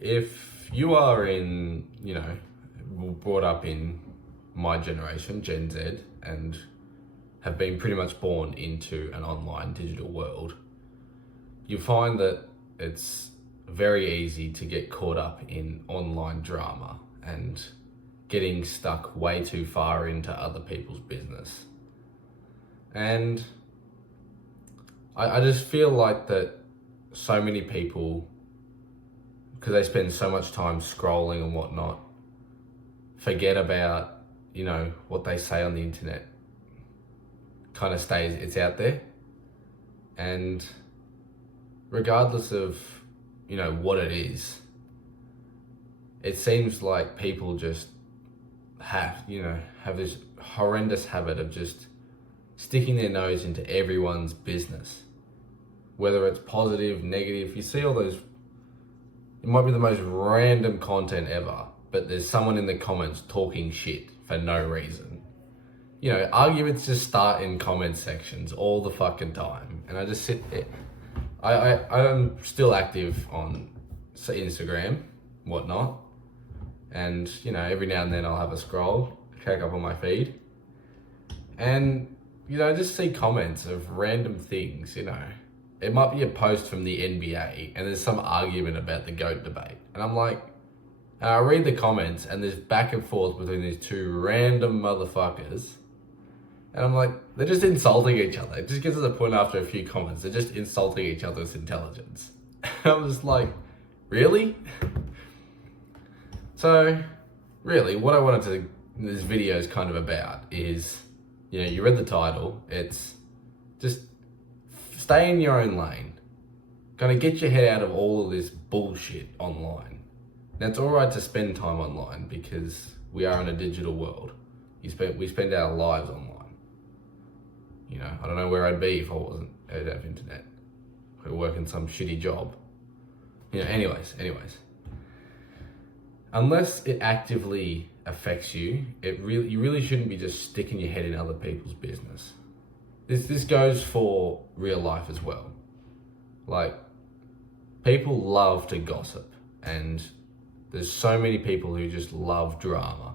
if you are brought up in my generation, Gen Z, and have been pretty much born into an online digital world, you find that it's very easy to get caught up in online drama and getting stuck way too far into other people's business. And I just feel like that so many people, because they spend so much time scrolling and whatnot, forget about, what they say on the internet kind of stays, it's out there. And regardless of, what it is, it seems like people just have this horrendous habit of just sticking their nose into everyone's business. Whether it's positive, negative, you see all those, it might be the most random content ever, but there's someone in the comments talking shit for no reason. Arguments just start in comment sections all the fucking time. And I just sit there. I'm still active on Instagram, whatnot. And, every now and then I'll have a scroll, check up on my feed. And, just see comments of random things, It might be a post from the NBA and there's some argument about the GOAT debate. And I'm like, and I read the comments and there's back and forth between these two random motherfuckers. And I'm like, they're just insulting each other. It just gets to the point after a few comments, they're just insulting each other's intelligence. And I'm just like, really? So, really, what I wanted to, this video is kind of about is, you read the title, it's just stay in your own lane. Kind of get your head out of all of this bullshit online. Now, it's all right to spend time online because we are in a digital world. We spend our lives online. I don't know where I'd be if I didn't have internet. I'd work in some shitty job. Anyways. Unless it actively affects you, you really shouldn't be just sticking your head in other people's business. This goes for real life as well. Like, people love to gossip, and there's so many people who just love drama.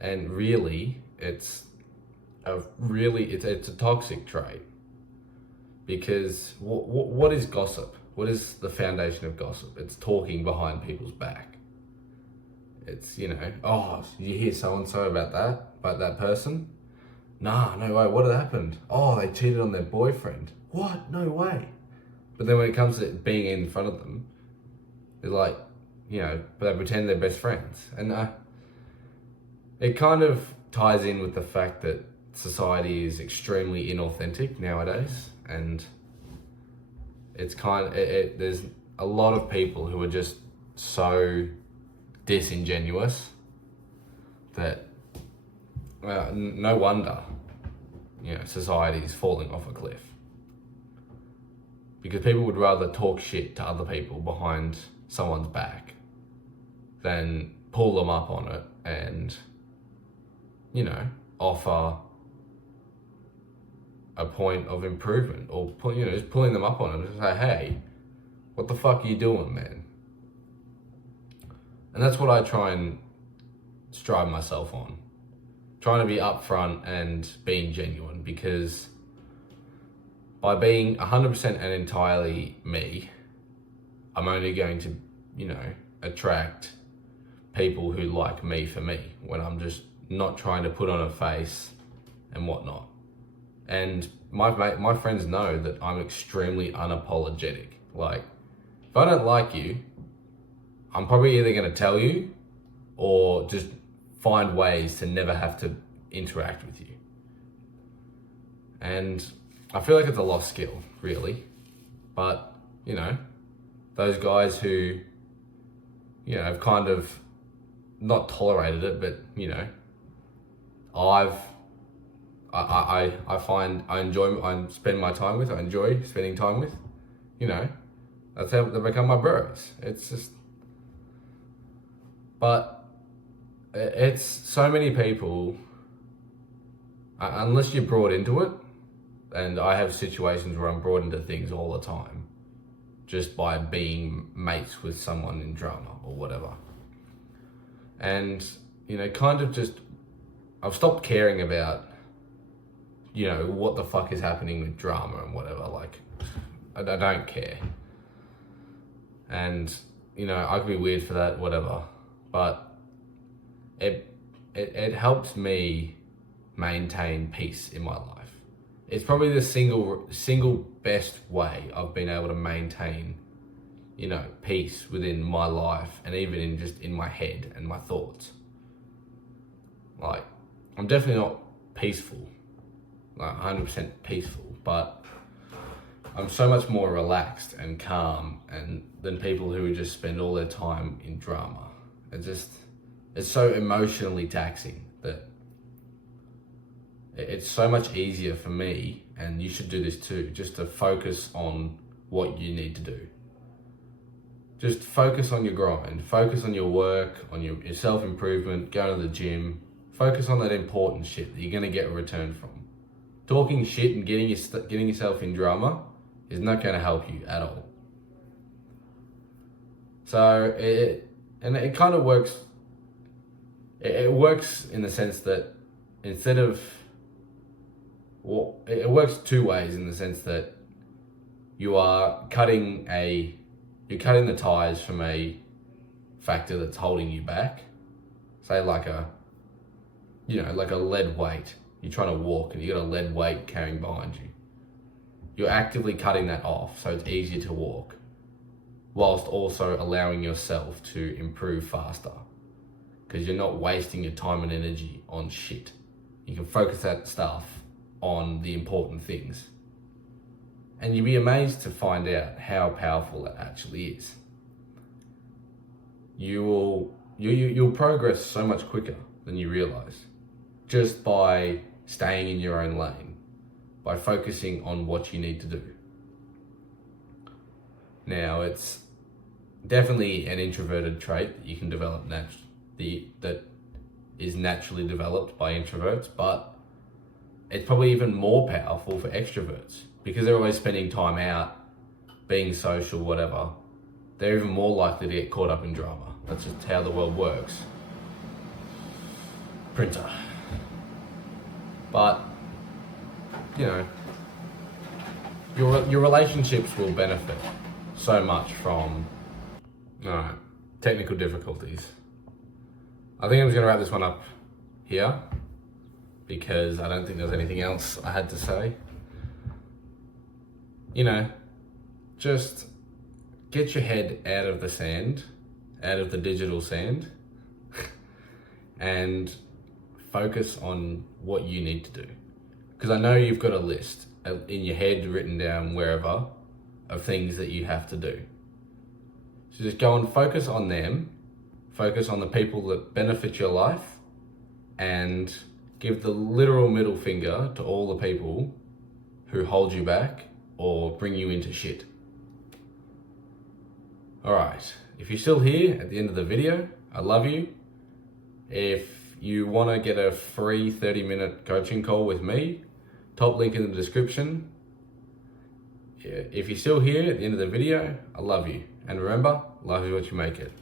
And really, it's a toxic trait. Because what is gossip? What is the foundation of gossip? It's talking behind people's back. It's, oh, did you hear so-and-so about that person? Nah, no way, what had happened? Oh, they cheated on their boyfriend. What? No way. But then when it comes to it being in front of them, they're like, but they pretend they're best friends. And it kind of ties in with the fact that society is extremely inauthentic nowadays. And it's there's a lot of people who are just so disingenuous that no wonder society is falling off a cliff, because people would rather talk shit to other people behind someone's back than pull them up on it and offer a point of improvement, or just pulling them up on it and say, hey, what the fuck are you doing, man? And that's what I try and strive myself on. Trying to be upfront and being genuine, because by being 100% and entirely me, I'm only going to, attract people who like me for me, when I'm just not trying to put on a face and whatnot. And my friends know that I'm extremely unapologetic. Like, if I don't like you, I'm probably either going to tell you or just find ways to never have to interact with you. And I feel like it's a lost skill, really. But, those guys who, have kind of not tolerated it, but, I find I spend my time with, I enjoy spending time with, that's how they become my bros. It's just, but it's so many people, unless you're brought into it, and I have situations where I'm brought into things all the time, just by being mates with someone in drama or whatever. And, kind of just, I've stopped caring about, what the fuck is happening with drama and whatever. Like, I don't care. And, I could be weird for that, whatever. But it helps me maintain peace in my life. It's probably the single best way I've been able to maintain, peace within my life and even in my head and my thoughts. Like, I'm definitely not peaceful, like 100% peaceful, but I'm so much more relaxed and calm than people who just spend all their time in drama. It's so emotionally taxing that it's so much easier for me, and you should do this too, just to focus on what you need to do. Just focus on your grind, focus on your work, on your self-improvement, going to the gym. Focus on that important shit that you're going to get a return from. Talking shit and getting yourself in drama is not going to help you at all. So it kind of works. It works in the sense that it works two ways, in the sense that you're cutting the ties from a factor that's holding you back. Say like a lead weight. You're trying to walk and you got a lead weight carrying behind you. You're actively cutting that off so it's easier to walk, whilst also allowing yourself to improve faster, because you're not wasting your time and energy on shit. You can focus that stuff on the important things. And you'll be amazed to find out how powerful that actually is. You'll progress so much quicker than you realize, just by staying in your own lane, by focusing on what you need to do. Now, it's definitely an introverted trait that you can develop that is naturally developed by introverts, but it's probably even more powerful for extroverts, because they're always spending time out, being social, whatever. They're even more likely to get caught up in drama. That's just how the world works. Printer. But, your relationships will benefit so much from technical difficulties. I think I'm just going to wrap this one up here, because I don't think there's anything else I had to say. Just get your head out of the sand, out of the digital sand, and focus on what you need to do. Because I know you've got a list in your head, written down wherever, of things that you have to do. So just go and focus on them, focus on the people that benefit your life, and give the literal middle finger to all the people who hold you back or bring you into shit. Alright, if you're still here at the end of the video, I love you. If you want to get a free 30-minute coaching call with me, top link in the description. If you're still here at the end of the video, I love you. And remember, life is what you make it.